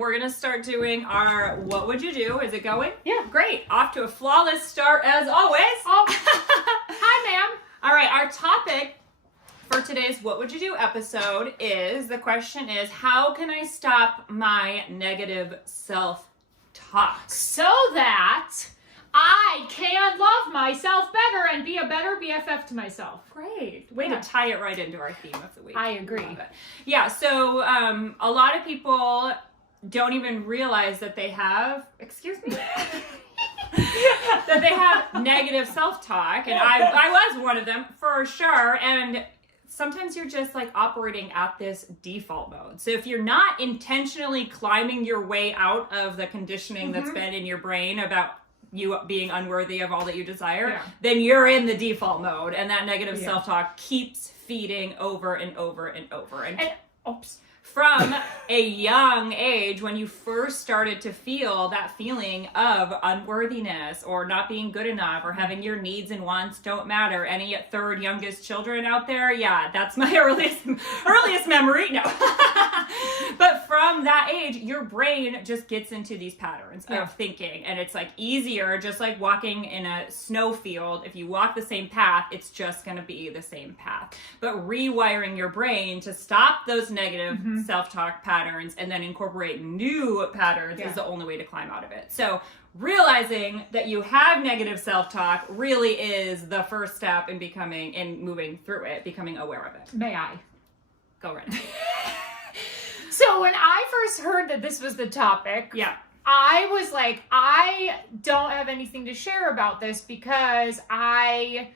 we're going to start doing our What Would You Do? Is it going? Yeah. Great. Off to a flawless start as always. Oh. Hi, ma'am. All right, our topic for today's What Would You Do episode is, the question is, how can I stop my negative self-talk? So that I can love myself better and be a better BFF to myself. Great. Way to tie it right into our theme of the week. I agree. Love it. Yeah, so a lot of people don't even realize that they have, excuse me, that they have negative self-talk, and I was one of them for sure, and sometimes you're just like operating at this default mode. So if you're not intentionally climbing your way out of the conditioning that's been in your brain about you being unworthy of all that you desire, then you're in the default mode, and that negative self-talk keeps feeding over and over and over. And from a young age, when you first started to feel that feeling of unworthiness or not being good enough or having your needs and wants don't matter. Any third youngest children out there? Yeah, that's my earliest memory. No. But from that age, your brain just gets into these patterns of thinking, and it's like easier, just like walking in a snowfield. If you walk the same path, it's just going to be the same path. But rewiring your brain to stop those negative self-talk patterns and then incorporate new patterns is the only way to climb out of it. So realizing that you have negative self-talk really is the first step in becoming and moving through it, becoming aware of it. May I? Go right ahead. So when I first heard that this was the topic, I was like, I don't have anything to share about this because I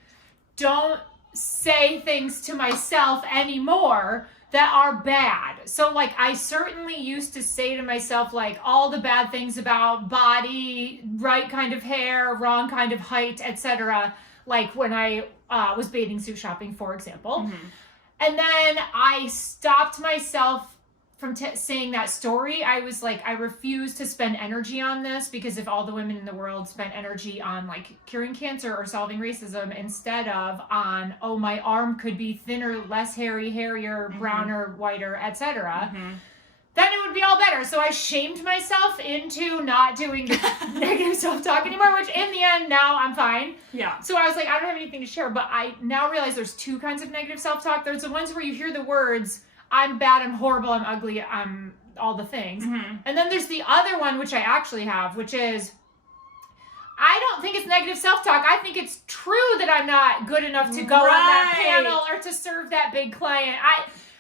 don't say things to myself anymore that are bad. So like, I certainly used to say to myself like all the bad things about body, right kind of hair, wrong kind of height, etc. Like when I was bathing suit shopping, for example. And then I stopped myself from saying that story. I was like, I refuse to spend energy on this, because if all the women in the world spent energy on like curing cancer or solving racism instead of on, oh, my arm could be thinner, less hairy, hairier, browner, whiter, etc., then it would be all better. So I shamed myself into not doing negative self-talk anymore, which in the end, now I'm fine. Yeah. So I was like, I don't have anything to share, but I now realize there's two kinds of negative self-talk. There's the ones where you hear the words, I'm bad, I'm horrible, I'm ugly, I'm all the things. And then there's the other one, which I actually have, which is, I don't think it's negative self-talk. I think it's true that I'm not good enough to go on that panel or to serve that big client.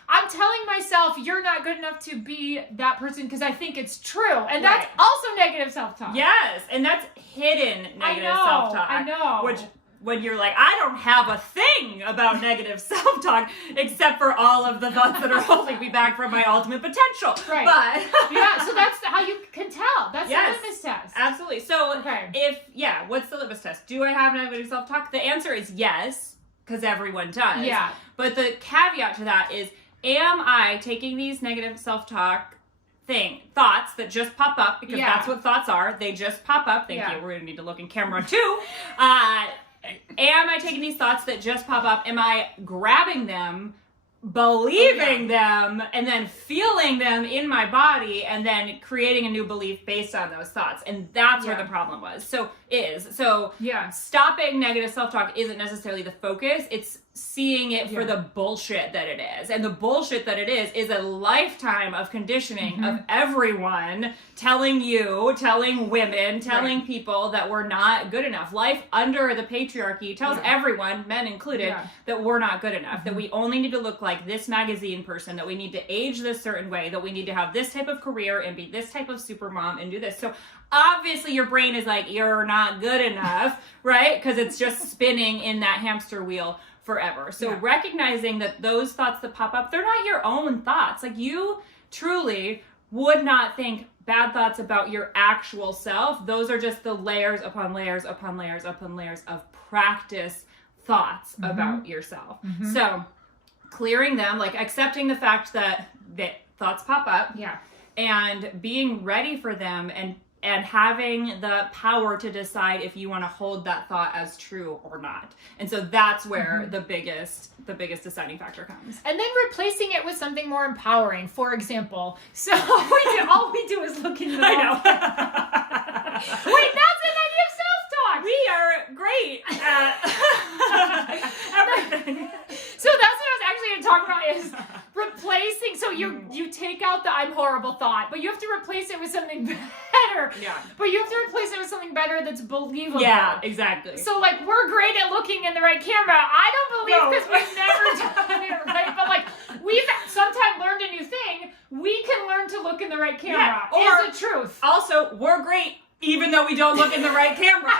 I'm telling myself you're not good enough to be that person because I think it's true. And that's also negative self-talk. Yes, and that's hidden negative self-talk. I know. Which, when you're like, I don't have a thing about negative self-talk except for all of the thoughts that are holding me back from my ultimate potential. Right. But yeah, so that's how you can tell. That's the litmus test. Absolutely. So what's the litmus test? Do I have negative self-talk? The answer is yes, because everyone does. Yeah. But the caveat to that is, am I taking these negative self-talk thoughts that just pop up, because that's what thoughts are. They just pop up. Thank you. We're going to need to look in camera too. Am I taking these thoughts that just pop up? Am I grabbing them, believing them, and then feeling them in my body, and then creating a new belief based on those thoughts? And that's where the problem was. So stopping negative self-talk isn't necessarily the focus. It's seeing it for the bullshit that it is. And the bullshit that it is a lifetime of conditioning of everyone telling women, telling people that we're not good enough. Life under the patriarchy tells everyone, men included, that we're not good enough, that we only need to look like this magazine person, that we need to age this certain way, that we need to have this type of career and be this type of super mom and do this. So obviously your brain is like, you're not good enough, right? Because it's just spinning in that hamster wheel forever. So recognizing that those thoughts that pop up, they're not your own thoughts. Like, you truly would not think bad thoughts about your actual self. Those are just the layers upon layers upon layers upon layers of practice thoughts about yourself. So clearing them, like accepting the fact that thoughts pop up, and being ready for them, and having the power to decide if you want to hold that thought as true or not. And so that's where the biggest deciding factor comes. And then replacing it with something more empowering. For example, so all we do is I know. Wait, that's a negative self-talk. We are great at everything. So that's what I was actually going to talk about is replacing. So you take out the I'm horrible thought, but you have to replace it with something better. Yeah. But you have to replace it with something better that's believable. Yeah, exactly. So like we're great at looking in the right camera. I don't believe because we've never done it right. But like we've sometime learned a new thing. We can learn to look in the right camera. Yeah, is the truth. Also, we're great even though we don't look in the right camera.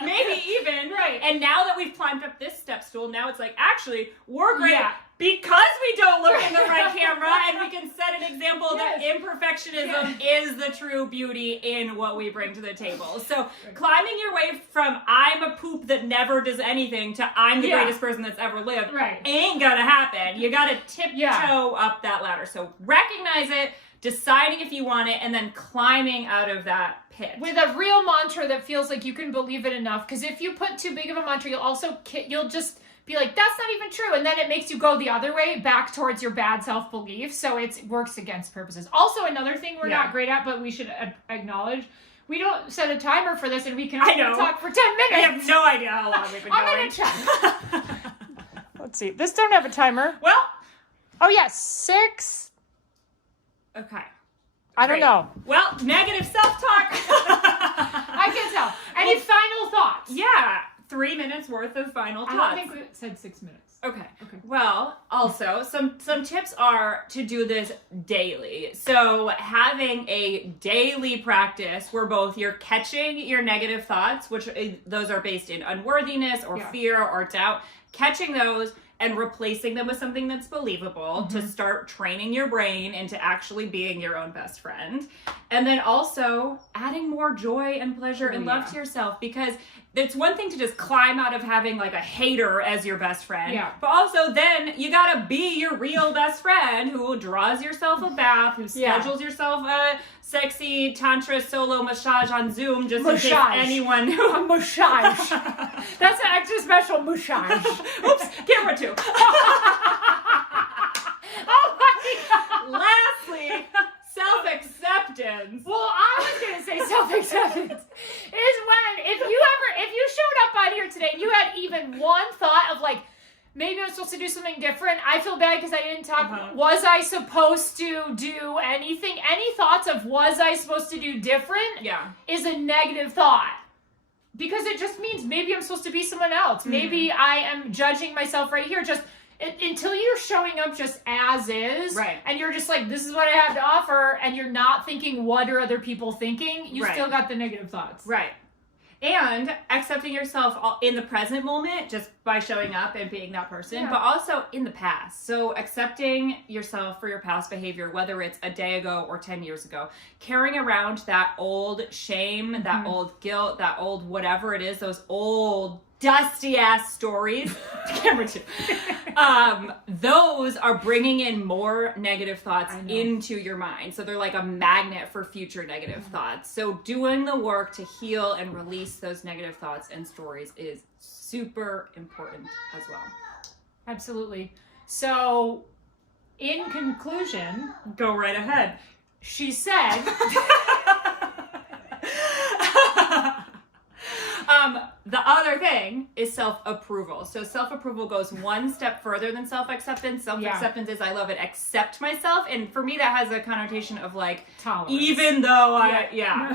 Maybe even. Right. And now that we've climbed up this step stool, now it's like, actually, we're great because we don't look in the right camera, and we can set an example that imperfectionism is the true beauty in what we bring to the table. So climbing your way from I'm a poop that never does anything to I'm the greatest person that's ever lived ain't gonna happen. You gotta tiptoe up that ladder. So recognize it, deciding if you want it, and then climbing out of that pit. With a real mantra that feels like you can believe it enough. Because if you put too big of a mantra, you'll just be like, that's not even true. And then it makes you go the other way, back towards your bad self-belief. So it works against purposes. Also, another thing we're not great at, but we should acknowledge, we don't set a timer for this and we can only talk for 10 minutes. I have no idea how long we've been going. I'm going to check. Let's see. This don't have a timer. Well. Oh, yes. 6. Okay. I don't know. Well, negative self-talk. I can tell. Any final thoughts? Yeah. 3 minutes worth of final thoughts. I don't think we said 6 minutes. Okay. Well, also, some tips are to do this daily. So having a daily practice where both you're catching your negative thoughts, which those are based in unworthiness or fear or doubt, catching those and replacing them with something that's believable to start training your brain into actually being your own best friend. And then also adding more joy and pleasure and love to yourself, because it's one thing to just climb out of having like a hater as your best friend. Yeah. But also then you gotta be your real best friend who draws yourself a bath, who schedules yourself a sexy tantra solo massage on Zoom just in case anyone who... A massage. That's an extra special massage. Oops, camera 2. Oh my God. Lastly, self-acceptance. Well, I was going to say self-acceptance is when, if you showed up on here today and you had even one thought of like, maybe I'm supposed to do something different. I feel bad because I didn't talk. Was I supposed to do anything? Any thoughts of was I supposed to do different? Yeah. Is a negative thought. Because it just means maybe I'm supposed to be someone else. Maybe I am judging myself right here. Just until you're showing up just as is. Right. And you're just like, this is what I have to offer. And you're not thinking, what are other people thinking? You still got the negative thoughts. Right. And accepting yourself in the present moment just by showing up and being that person, but also in the past. So accepting yourself for your past behavior, whether it's a day ago or 10 years ago, carrying around that old shame, that old guilt, that old whatever it is, those old dusty ass stories. Camera 2. Those are bringing in more negative thoughts into your mind. So they're like a magnet for future negative thoughts. So doing the work to heal and release those negative thoughts and stories is super important as well. Absolutely. So in conclusion, go right ahead. She said, the other thing is self-approval. So self-approval goes one step further than self-acceptance. Self-acceptance is I love it, accept myself. And for me, that has a connotation of like, tolerance. Even though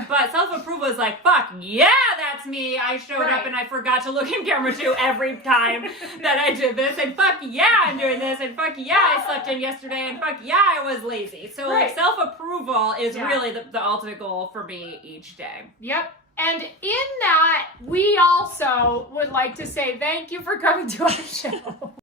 but self-approval is like, fuck, yeah, that's me. I showed up and I forgot to look in camera 2 every time that I did this. And fuck, yeah, I'm doing this. And fuck, yeah, I slept in yesterday. And fuck, yeah, I was lazy. So like self-approval is really the ultimate goal for me each day. Yep. And in that, we also would like to say thank you for coming to our show.